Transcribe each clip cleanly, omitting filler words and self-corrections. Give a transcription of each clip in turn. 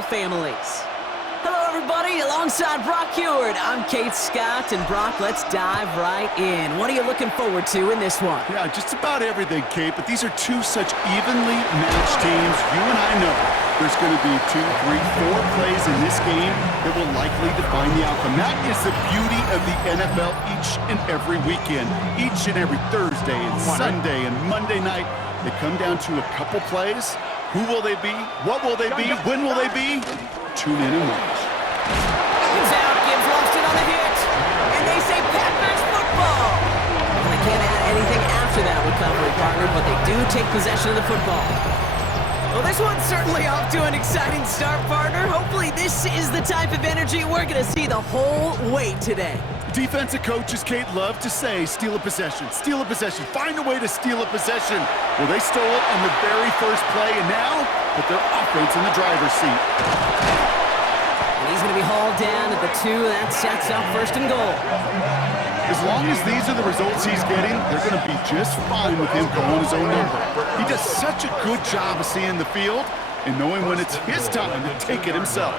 their families. Hello, everybody. Alongside Brock Heward, I'm Kate Scott. And Brock, let's dive right in. What are you looking forward to in this one? Yeah, just about everything, Kate. But these are two such evenly matched teams. You and I know there's going to be 2, 3, 4 plays in this game that will likely define the outcome. That is the beauty of the NFL each and every weekend. Each and every Thursday and Sunday and Monday night, they come down to a couple plays. Who will they be? What will they be? When will they be? Tune in and watch. It's out. Gibbs lost it on a hit. And they say Packers football. Well, they can't add anything after that recovery, partner, but they do take possession of the football. Well, this one's certainly off to an exciting start, partner. Hopefully this is the type of energy we're going to see the whole way today. Defensive coaches, Kate, love to say, steal a possession, find a way to steal a possession. Well, they stole it on the very first play, and now put their offense in the driver's seat. And he's going to be hauled down at the 2. That sets up 1st and goal. As long as these are the results he's getting, they're going to be just fine with him calling his own number. He does such a good job of seeing the field and knowing when it's his time to take it himself.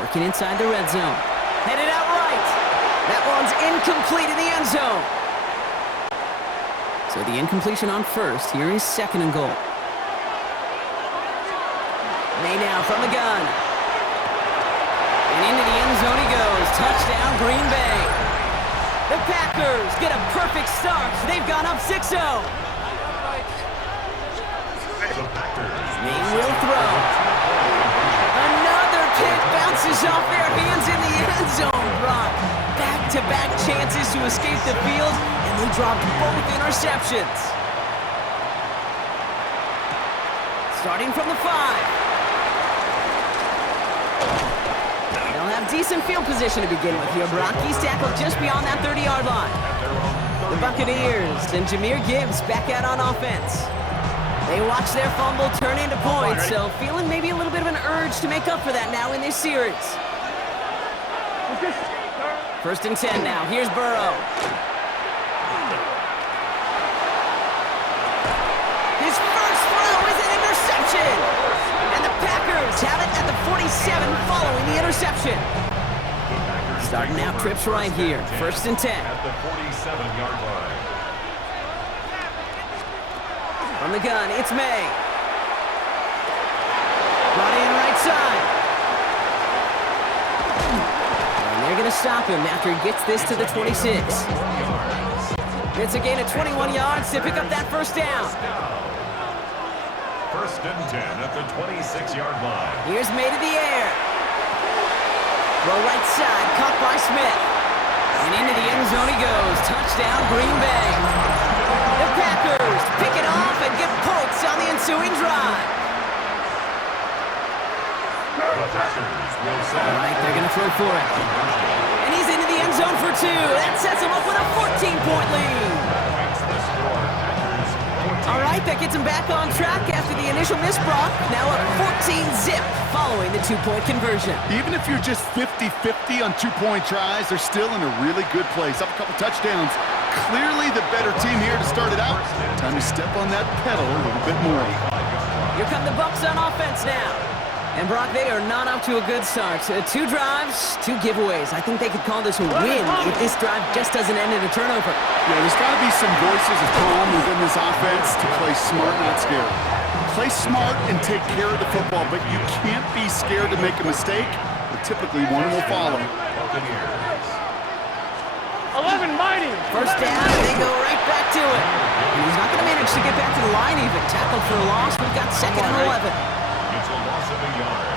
Working inside the red zone. Headed out right. That one's incomplete in the end zone. So the incompletion on 1st. Here is 2nd and goal. Maye now from the gun. And into the end zone he goes. Touchdown, Green Bay. The Packers get a perfect start. They've gone up 6-0. Maye will throw. Another kick bounces off their hands in the end zone, Brock. Back-to-back chances to escape the field, and they dropped both interceptions. Starting from the 5. They'll have decent field position to begin with here, Brock. He's tackled just beyond that 30-yard line. The Buccaneers and Jahmyr Gibbs back out on offense. They watch their fumble turn into points, so feeling maybe a little bit of an urge to make up for that now in this series. 1st and 10 now. Here's Burrow. His first throw is an interception. And the Packers have it at the 47 following the interception. Starting out trips right here. 1st and 10. At the 47-yard line. From the gun, it's Maye. Brought in right side. And they're going to stop him after he gets this to the 26. It's a gain of 21 yards to pick up that 1st down. 1st and 10 at the 26-yard line. Here's Maye to the air. Throw right side, caught by Smith. And into the end zone he goes. Touchdown, Green Bay. The Packers pick it off and get points on the ensuing drive. All right, they're going to throw for it. And he's into the end zone for 2. That sets him up with a 14-point lead. All right, that gets him back on track after the initial miss, Brock. Now up 14-zip following the 2-point conversion. Even if you're just 50-50 on 2-point tries, they're still in a really good place. Up a couple touchdowns. Clearly the better team here to start it out. Time to step on that pedal a little bit more. Here come the Bucs on offense now. And Brock, they are not off to a good start. 2 drives, 2 giveaways. I think they could call this a win if this drive just doesn't end in a turnover. Yeah, there's got to be some voices of calm within this offense to play smart, not scared. Play smart and take care of the football, but you can't be scared to make a mistake, or typically one will follow. 11 mighty. 1st down, and they go right back to it. And he's not going to manage to get back to the line even. Tackled for a loss. We've got 2nd and 11. It's a loss of a yard.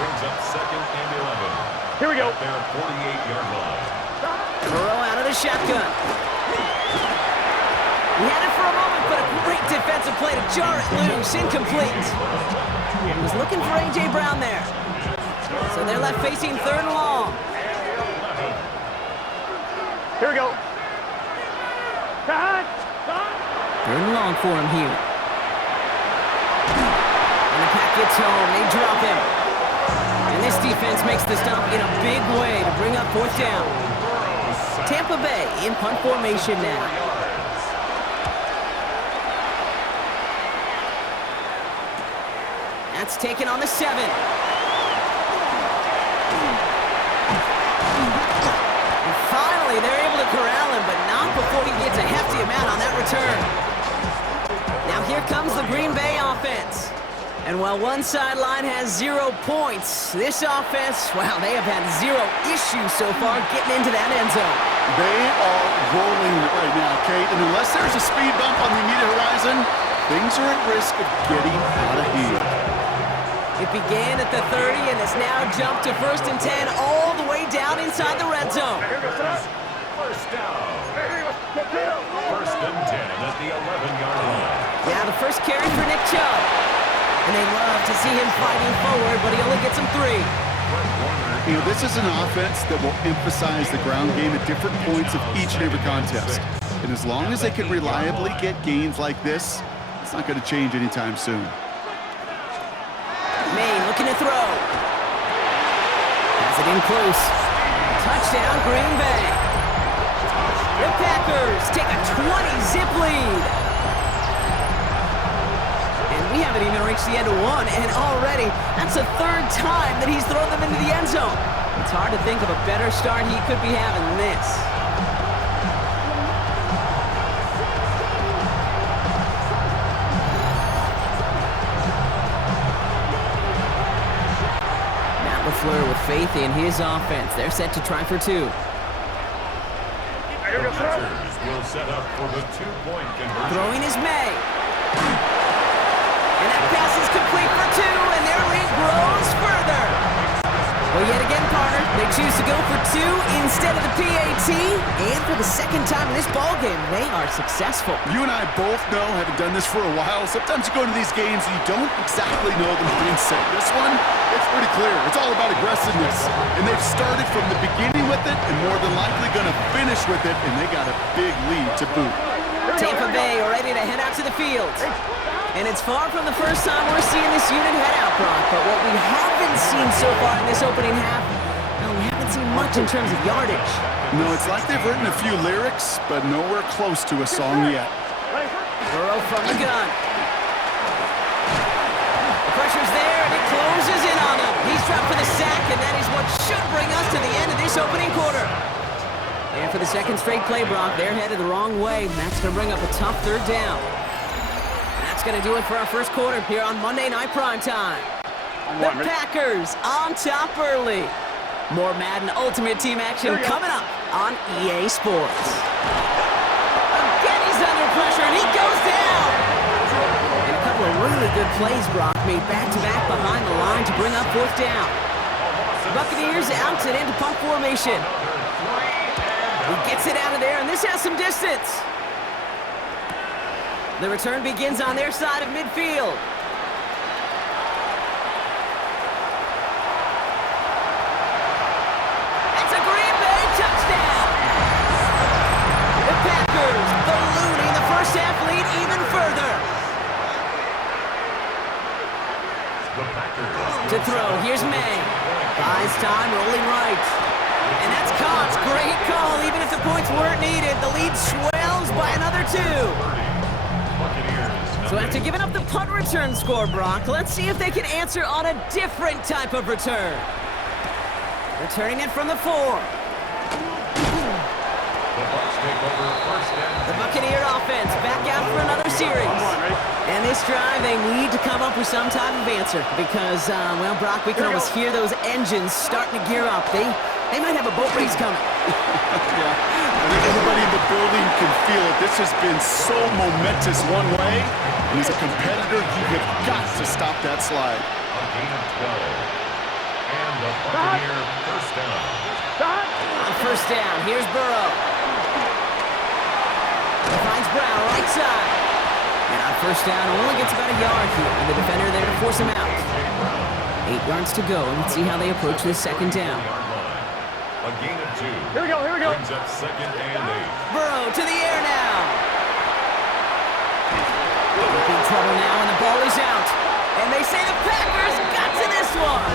Brings up 2nd and 11. Here we go. At their 48-yard line. Burrow out of the shotgun. He had it for a moment, but a great defensive play to jar it loose. Incomplete. He was looking for A.J. Brown there. So they're left facing 3rd and long. Here we go. 3rd and long for him here. And the pack gets home. They drop him. And this defense makes the stop in a big way to bring up 4th down. Tampa Bay in punt formation now. That's taken on the 7. And finally, they're able to corral him, but not before he gets a hefty amount on that return. Now here comes the Green Bay offense. And while one sideline has 0 points, this offense, well, they have had 0 issues so far getting into that end zone. They are rolling right now, Kate, and unless there's a speed bump on the immediate horizon, things are at risk of getting out of hand. It began at the 30 and has now jumped to 1st and 10 all the way down inside the red zone. First down. First and 10 at the 11-yard line. Now the first carry for Nick Chubb. And they love to see him fighting forward, but he only gets him 3. You know, this is an offense that will emphasize the ground game at different points of each and every contest. And as long as they can reliably get gains like this, it's not going to change anytime soon. Maye looking to throw. Has it in close. Touchdown, Green Bay. The Packers take a 20-zip lead. And we haven't even reached the end of 1, and already that's the 3rd time that he's thrown them into the end zone. It's hard to think of a better start he could be having than this. With faith in his offense. They're set to try for 2. The Packers will set up for the 2-point conversion. Throwing is Maye. And that pass is complete for 2, and their lead grows further. Well, yet again, partner, they choose to go for 2 instead of the PAT, and for the 2nd time in this ballgame, they are successful. You and I both know, having done this for a while, sometimes you go into these games and you don't exactly know the mindset. This one, it's pretty clear. It's all about aggressiveness. And they've started from the beginning with it and more than likely going to finish with it, and they got a big lead to boot. Tampa Bay ready to head out to the field. And it's far from the first time we're seeing this unit head out, Brock. But what we haven't seen so far in this opening half, well, we haven't seen much in terms of yardage. No, it's like they've written a few lyrics, but nowhere close to a song yet. Burrow from the gun. The pressure's there, and it closes in on him. He's dropped for the sack, and that is what should bring us to the end of this opening quarter. And for the 2nd straight play, Brock, they're headed the wrong way, and that's going to bring up a tough 3rd down. That's going to do it for our first quarter here on Monday Night Primetime. The Packers on top early. More Madden Ultimate Team action coming up on EA Sports. Again, he's under pressure, and he goes down. And a couple of really good plays, Brock, made back-to-back behind the line to bring up 4th down. Buccaneers out and into punt formation. He gets it out of there, and this has some distance. The return begins on their side of midfield. It's a Green Bay touchdown! The Packers ballooning the first half lead even further. To throw, here's Maye. Buys time, rolling right. And that's caught. Great call, even if the points weren't needed. The lead swells by another 2. So after giving up the punt return score, Brock, let's see if they can answer on a different type of return. Returning it from the 4. The Buccaneer offense back out for another series. And this drive, they need to come up with some type of answer because, well, Brock, we can almost hear those engines starting to gear up. They might have a boat race coming. Yeah. I think everybody in the building can feel it. This has been so momentous one way, and as a competitor, you have got to stop that slide. A gain of 12. And the Buccaneer first down. On first down, here's Burrow. He finds Brown right side. And on first down, only gets about a yard here, and the defender there to force him out. 8 yards to go, and let's see how they approach this 2nd down. A gain of 2. Here we go. Brings up 2nd and 8. Burrow to the air now. Big trouble now, and the ball is out. And they say the Packers got to this one.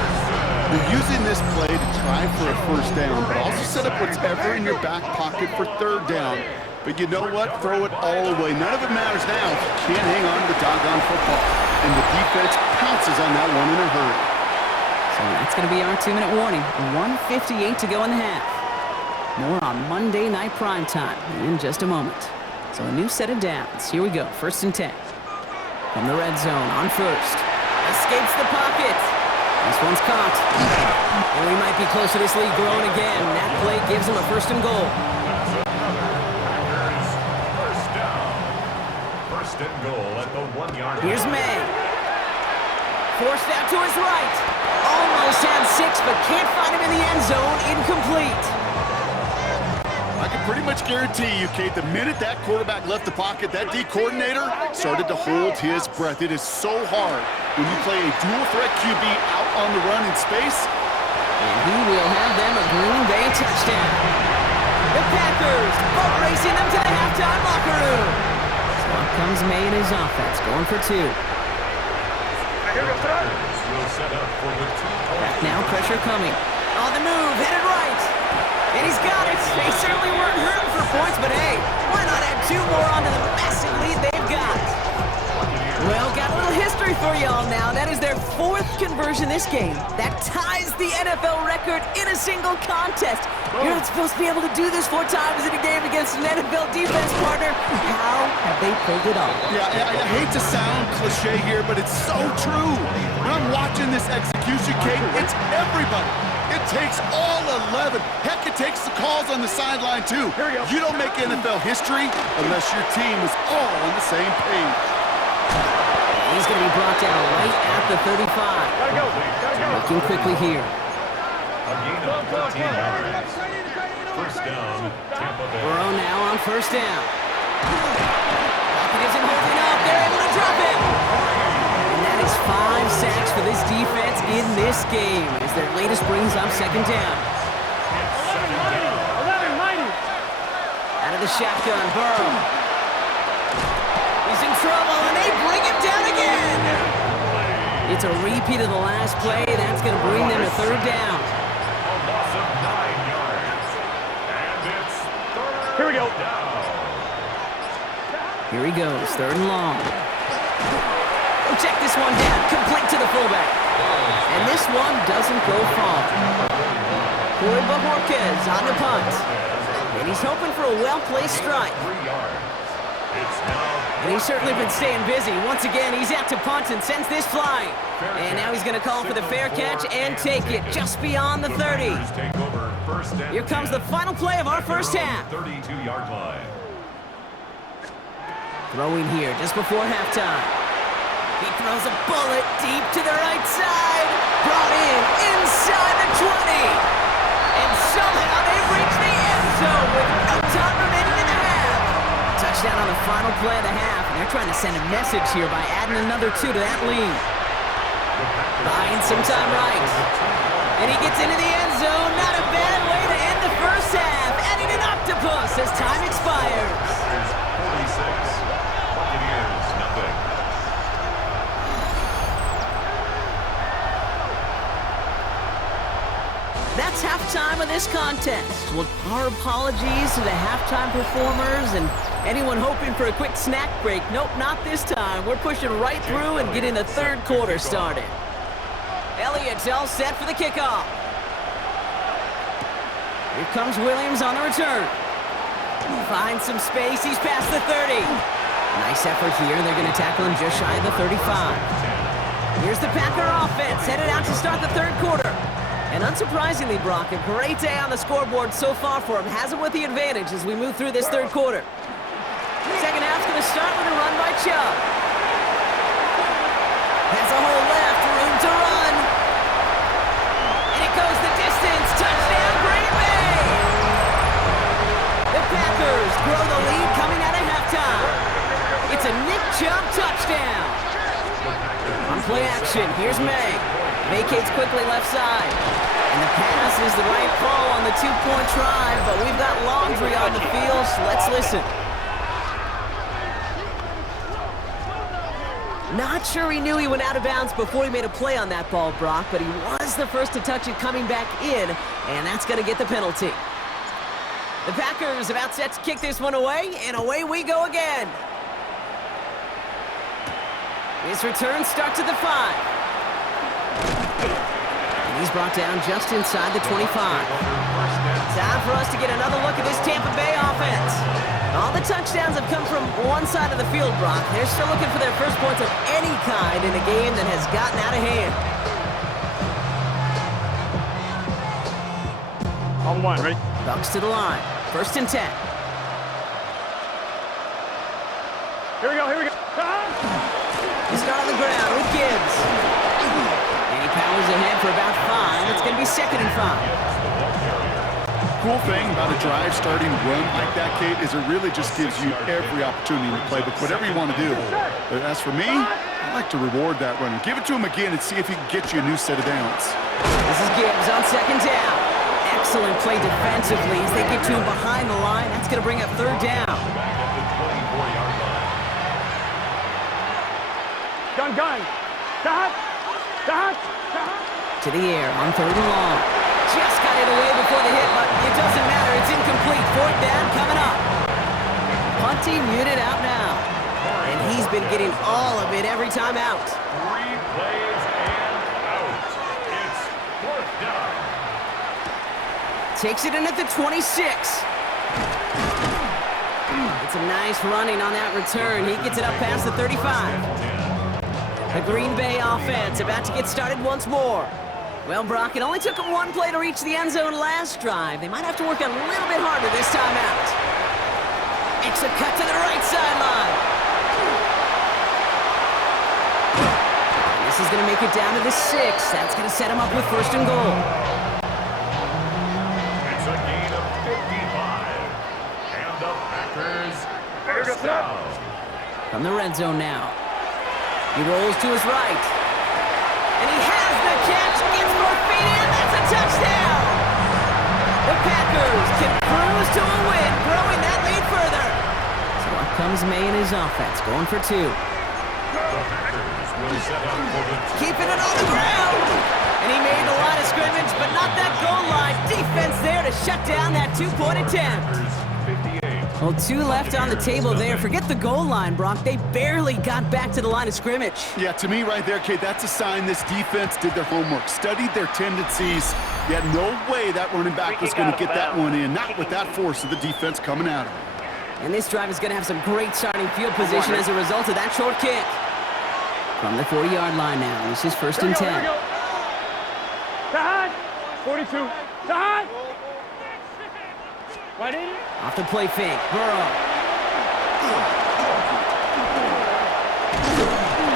You're using this play to try for a first down, but also set up whatever in your back pocket for 3rd down. But you know what? Throw it all away. None of it matters now if you can't hang on to the doggone football. and the defense pounces on that one in a hurry. So that's going to be our 2-minute warning. 1:58 to go in the half. More on Monday Night Primetime in just a moment. So a new set of downs. Here we go. 1st and 10. From the red zone on first. Escapes the pocket. This one's caught. And we might be close to this lead growing again. That play gives them a 1st and goal. First down. 1st and goal at the 1-yard line. Here's May. Forced out to his right. Almost had 6, but can't find him in the end zone. Incomplete. I can pretty much guarantee you, Kate, the minute that quarterback left the pocket, that D coordinator started to hold his breath. It is so hard when you play a dual-threat QB out on the run in space. And he will have them a Green Bay touchdown. The Packers boat racing them to the halftime locker room. So up comes May and his offense, going for 2. Will set up for the 2-point. Back now, pressure coming. On the move, headed right. And he's got it. They certainly weren't hurting for points, but hey, why not add 2 more onto the massive lead they've got? Well, got a little history for y'all now. That is their 4th conversion this game. That ties the NFL record in a single contest. You're not supposed to be able to do this 4 times in a game against an NFL defense partner. How have they pulled it off? Yeah, I hate to sound cliche here, but it's so true. When I'm watching this execution, Kate, it's everybody. It takes all 11. Heck, it takes the calls on the sideline, too. You don't make NFL history unless your team is all on the same page. He's going to be brought down right at the 35. Gotta go. Looking quickly here. A gain of 13 yards. 1st down, Tampa Bay. Burrow now on 1st down. Pocket isn't holding up. They're able to drop him. And that is 5 sacks for this defense in this game as their latest brings up 2nd down. 11 mighty. Out of the shotgun, Burrow. He's in trouble, and they bring him down again. It's a repeat of the last play. That's going to bring them to 3rd down. A loss of 9 yards. And it's 3rd Here we go. down. Here he goes, 3rd and long. Oh, check this one down, complete to the fullback. And this one doesn't go far. Corey Bajorquez on the punt. And he's hoping for a well-placed strike. 3 yards. It's now And he's certainly been staying busy. Once again, he's out to punt and sends this flying. And now he's going to call for the fair catch and take it just beyond the 30. take over 1st and Here comes the final play of our first half. 32-yard line. Throwing here just before halftime. He throws a bullet deep to the right side. Brought in inside the 20. And somehow they've reached the end zone with no time remaining in the half. Touchdown on the final play of the half. And they're trying to send a message here by adding another 2 to that lead. Buying some time right. And he gets into the end zone. Not a bad way to end the first half. Adding an octopus as time expires. 46. Buccaneers, nothing. That's halftime of this contest. Well, our apologies to the halftime performers and anyone hoping for a quick snack break. Nope, not this time. We're pushing right through and getting the 3rd quarter started. Elliott's all set for the kickoff. Here comes Williams on the return. Finds some space. He's past the 30. Nice effort here. They're going to tackle him just shy of the 35. Here's the Packer offense headed out to start the 3rd quarter. And unsurprisingly, Brock, a great day on the scoreboard so far for him. Has him with the advantage as we move through this 3rd quarter. Second half's going to start with a run by Chubb. Has a hole left, room to run. And it goes the distance. Touchdown, Green Bay! The Packers grow the lead coming out of halftime. It's a Nick Chubb touchdown. On play action, here's May. Vacates quickly left side. And the pass is the right call on the 2-point try, but we've got laundry on the field, so let's listen. Not sure he knew he went out of bounds before he made a play on that ball, Brock, but he was the first to touch it coming back in, and that's going to get the penalty. The Packers about set to kick this one away, and away we go again. His return starts at the 5. And he's brought down just inside the 25. Time for us to get another look at this Tampa Bay offense. All the touchdowns have come from one side of the field, Brock. They're still looking for their first points of any kind in a game that has gotten out of hand. On one, ready? Bucks to the line. 1st and 10. Here we go, here we go. He's on the ground with Gibbs. And he powers ahead for about 5. It's going to be 2nd and 5. Cool thing about a drive starting run like that, Kate, is it really just gives you every opportunity to play, but whatever you want to do. But as for me, I like to reward that runner. Give it to him again and see if he can get you a new set of downs. This is Gibbs on 2nd down. Excellent play defensively as they get to him behind the line. That's going to bring up 3rd down. Gun. Dot. To the air on 3rd and long. Just got it away before the hit, but it doesn't matter. It's incomplete. 4th down coming up. Punting unit out now. And he's been getting all of it every time out. 3 plays and out. It's 4th down. Takes it in at the 26. It's a nice running on that return. He gets it up past the 35. The Green Bay offense about to get started once more. Well, Brock, it only took them 1 play to reach the end zone last drive. They might have to work a little bit harder this time out. Makes a cut to the right sideline. This is going to make it down to the 6. That's going to set him up with 1st and goal. It's a gain of 55. And the Packers first down. From the red zone now. He rolls to his right. And he has the catch, gets 4 feet in, that's a touchdown! The Packers can cruise to a win, growing that lead further. So up comes Maye and his offense, going for 2. The Packers will set up for the Keeping it on the ground! And he made the line of scrimmage, but not that goal line. Defense there to shut down that 2-point attempt. 58. Well, 2 left on the table there. Forget the goal line, Brock. They barely got back to the line of scrimmage. Yeah, to me right there, Kate, that's a sign this defense did their homework, studied their tendencies. You had no way that running back was going to get that one in, not with that force of the defense coming at him. And this drive is going to have some great starting field position as a result of that short kick. From the 40-yard line now, this is 1st and 10. Here we go. Dot. 42. Dot. Right in. Off the play fake, Burrow.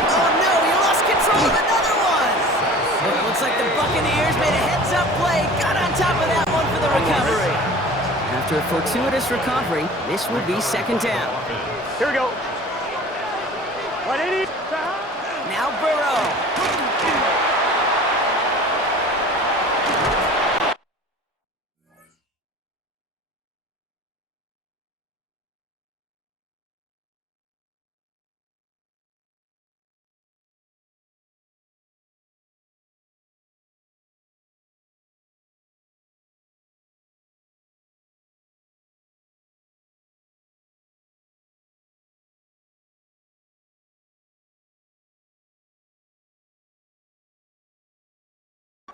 Oh no, he lost control of another one! Well, it looks like the Buccaneers made a heads-up play, got on top of that one for the recovery. After a fortuitous recovery, this would be 2nd down. Here we go. Right in. Now Burrow.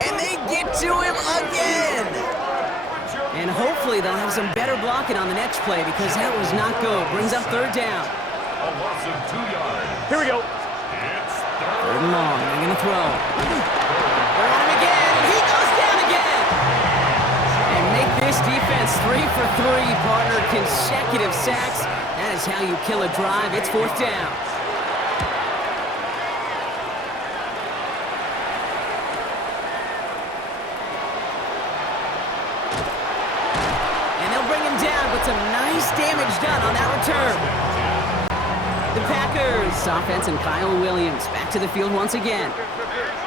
And they get to him again. And hopefully they'll have some better blocking on the next play because that was not good. Brings up 3rd down. A loss of 2 yards. Here we go. It's 3rd and long. They're going to throw. They're on him again. He goes down again. And make this defense 3 for 3, partner. Consecutive sacks. That is how you kill a drive. It's 4th down. Some nice damage done on that return. The Packers, offense and Kyle Williams back to the field once again.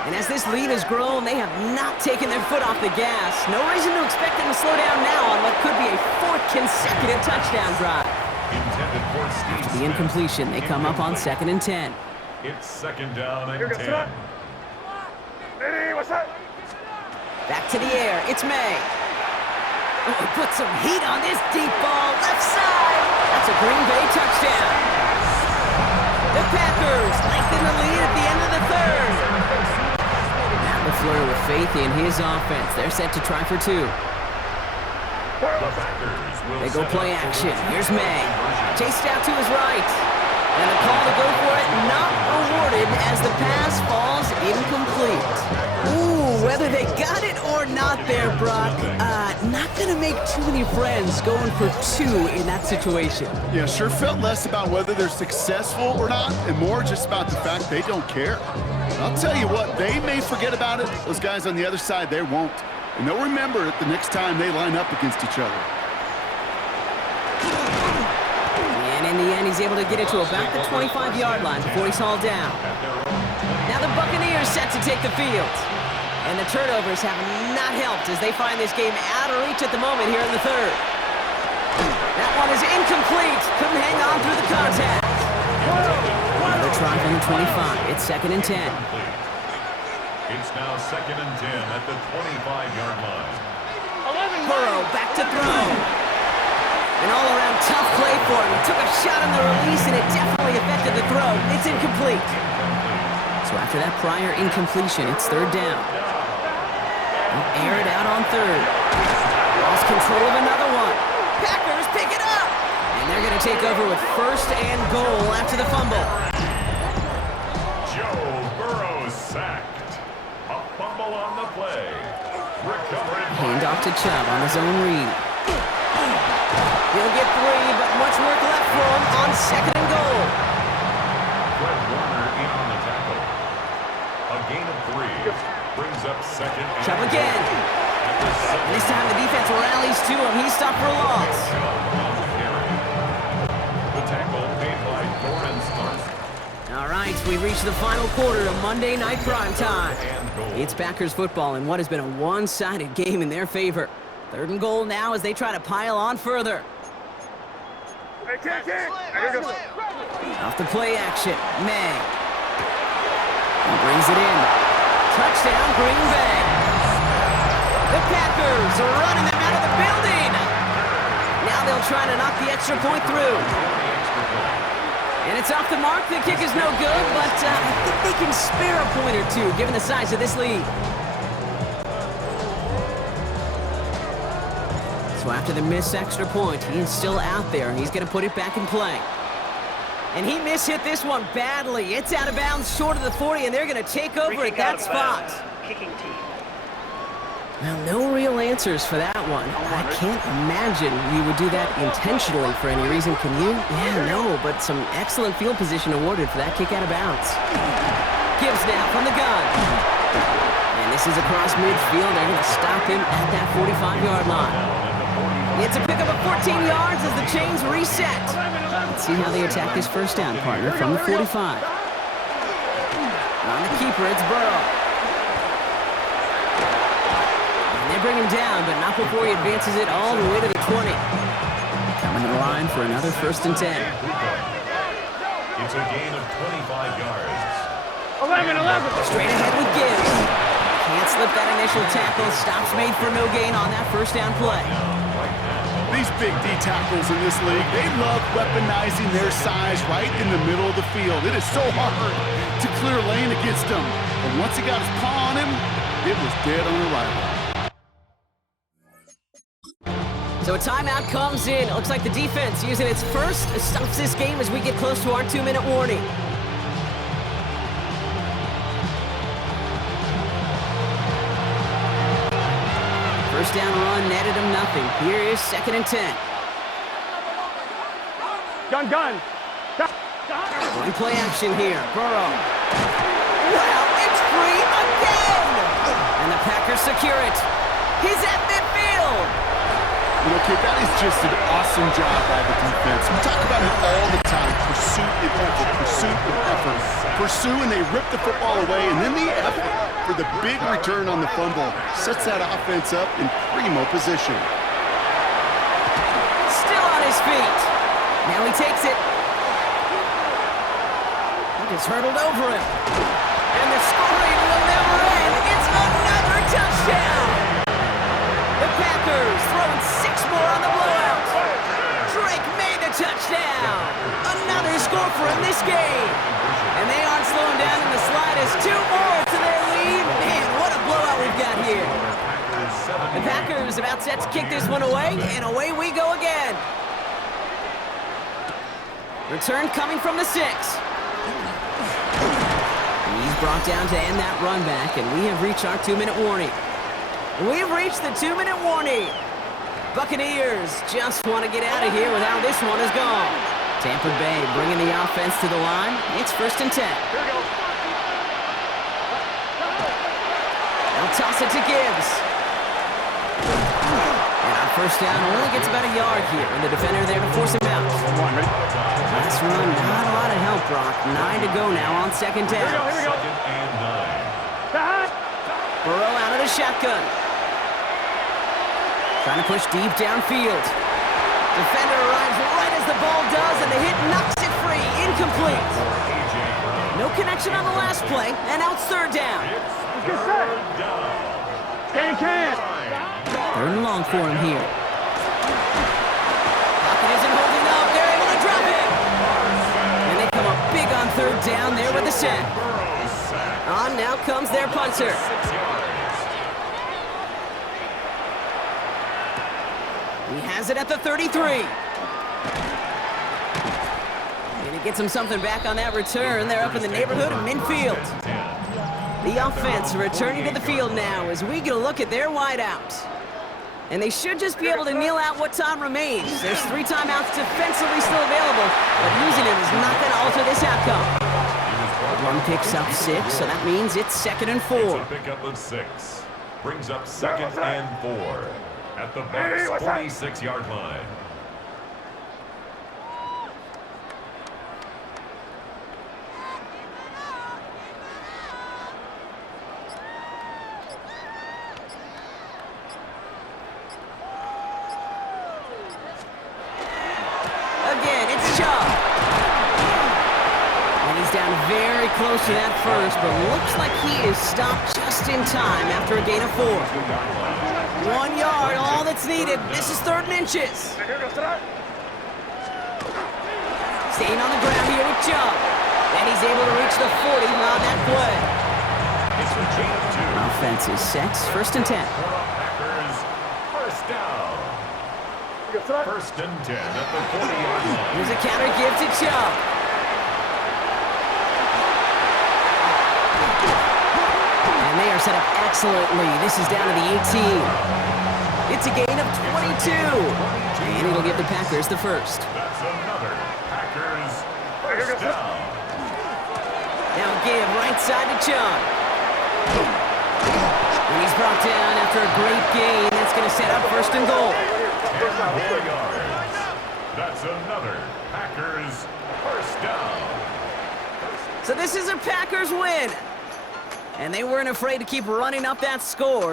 And as this lead has grown, they have not taken their foot off the gas. No reason to expect them to slow down now on what could be a 4th consecutive touchdown drive. After the incompletion, they come up on 2nd and 10. It's 2nd down and 10. What's that? Back to the air, it's Maye. Oh, put some heat on this deep ball, left side. That's a Green Bay touchdown. The Packers lengthen the lead at the end of the third. Matt LaFleur with faith in his offense. They're set to try for two. They go play action. Here's May. Chased out to his right. And a call to go for it not awarded as the pass falls incomplete. Ooh, whether they got it or not there, Brock, not going to make too many friends going for two in that situation. Yeah, sure felt less about whether they're successful or not and more just about the fact they don't care. I'll tell you what, they may forget about it. Those guys on the other side, they won't. And they'll remember it the next time they line up against each other. And in the end, he's able to get it to about the 25-yard line before he's hauled down. Now the Buccaneers set to take the field. And the turnovers have not helped as they find this game out of reach at the moment here in the third. That one is incomplete. Couldn't hang on through the contact. Another try from the 25. It's 2nd and 10. It's now 2nd and 10 at the 25-yard line. Burrow back to throw. An all-around tough play for him. He took a shot on the release, and it definitely affected the throw. It's incomplete. So after that prior incompletion, it's 3rd down. They'll air it out on 3rd. Lost control of another one. Packers pick it up. And they're going to take over with 1st and goal after the fumble. Joe Burrow sacked. A fumble on the play. Recovered. Hand off to Chubb on his own read. He'll get 3, but much work left for him on 2nd and goal. Fred Warner in on the tackle. A gain of 3 brings up 2nd and Chubb again. And this time the defense rallies to him. He's stopped for a loss. The tackle made by Doran Starks. All right, we reach the final quarter of Monday Night Primetime. It's Packers football in what has been a one-sided game in their favor. 3rd and goal now as they try to pile on further. Off the play action, May. He brings it in. Touchdown, Green Bay. The Packers are running them out of the building. Now they'll try to knock the extra point through. And it's off the mark. The kick is no good, but I think they can spare a point or two given the size of this lead. So after the missed extra point, he is still out there, and he's going to put it back in play. And he mishit this one badly. It's out of bounds short of the 40, and they're going to take over at that spot. Kicking team. Well, no real answers for that one. I can't imagine you would do that intentionally for any reason, can you? Yeah, no, but some excellent field position awarded for that kick out of bounds. Gibbs now from the gun. And this is across midfield. They're going to stop him at that 45-yard line. It's a pickup of 14 yards as the chains reset. Let's see how they attack this 1st down, partner, from the 45. On the keeper, it's Burrow. And they bring him down, but not before he advances it all the way to the 20. Coming to the line for another 1st and 10. It's a gain of 25 yards. 11. Straight ahead with Gibbs. Can't slip that initial tackle. Stops made for no gain on that 1st down play. These big D tackles in this league, they love weaponizing their size right in the middle of the field. It is so hard to clear lane against them. And once he got his paw on him, it was dead on arrival. So a timeout comes in. It looks like the defense using its first stops this game as we get close to our 2-minute warning. First down run netted him nothing. Here is 2nd and 10. Gun. One play action here. Burrow. Well, it's free again! And the Packers secure it. He's at midfield. You know, kid, that is just an awesome job by the defense. We talk about it all the time. Pursuit and effort, pursuit and effort. Pursue, and they rip the football away, and then the effort for the big return on the fumble sets that offense up in primo position. Still on his feet. Now he takes it. He just hurdled over him. And the scoring will never end. It's another touchdown. The Packers throwing 6 more on the blowout. Drake made the touchdown. Another score for him this game. The Packers about set to kick this one away, and away we go again. Return coming from the 6. He's brought down to end that run back, and we have reached our 2-minute warning. We've reached the 2-minute warning. Buccaneers just want to get out of here with how this one is gone. Tampa Bay bringing the offense to the line. It's 1st and 10. They'll toss it to Gibbs. And on 1st down, only gets about a yard here, and the defender there to force him out. Last run, not a lot of help, Brock. 9 to go now on 2nd down. Here we go. 2nd and 9. Burrow out of the shotgun. Trying to push deep downfield. Defender arrives right as the ball does, and the hit knocks it free. Incomplete. No connection on the last play, and now it's 3rd down. Can. 3rd and long for him here. Pocket isn't holding up. They're able to drop it. And they come up big on 3rd down there with the sack. On now comes their punter. He has it at the 33. And he gets him something back on that return. They're up in the neighborhood of midfield. The offense returning to the field now as we get a look at their wideouts. And they should just be able to kneel out what time remains. There's 3 timeouts defensively still available, but using it is not going to alter this outcome. One picks up 6, so that means it's 2nd and 4. It's a pickup of 6. Brings up 2nd and 4. At the Bucs' 46-yard line. Again, it's Chubb. And he's down very close to that first, but looks like he is stopped just in time after a gain of 4. 1 yard, all that's needed. This is 3rd and inches. Staying on the ground here with Chubb. And he's able to reach the 40 on that play. It's a gain of 2. Offense is set. 1st and 10. Packers, 1st down. 1st and 10 at the 40-yard line. Here's a counter give to Chubb. And they are set up excellently. This is down to the 18. It's a gain of 22. And it'll give the Packers the 1st. That's another Packers 1st down. Now give right side to Chubb. And he's brought down after a great gain. That's going to set up 1st and goal. 10 more yards. That's another Packers 1st down. So this is a Packers win. And they weren't afraid to keep running up that score.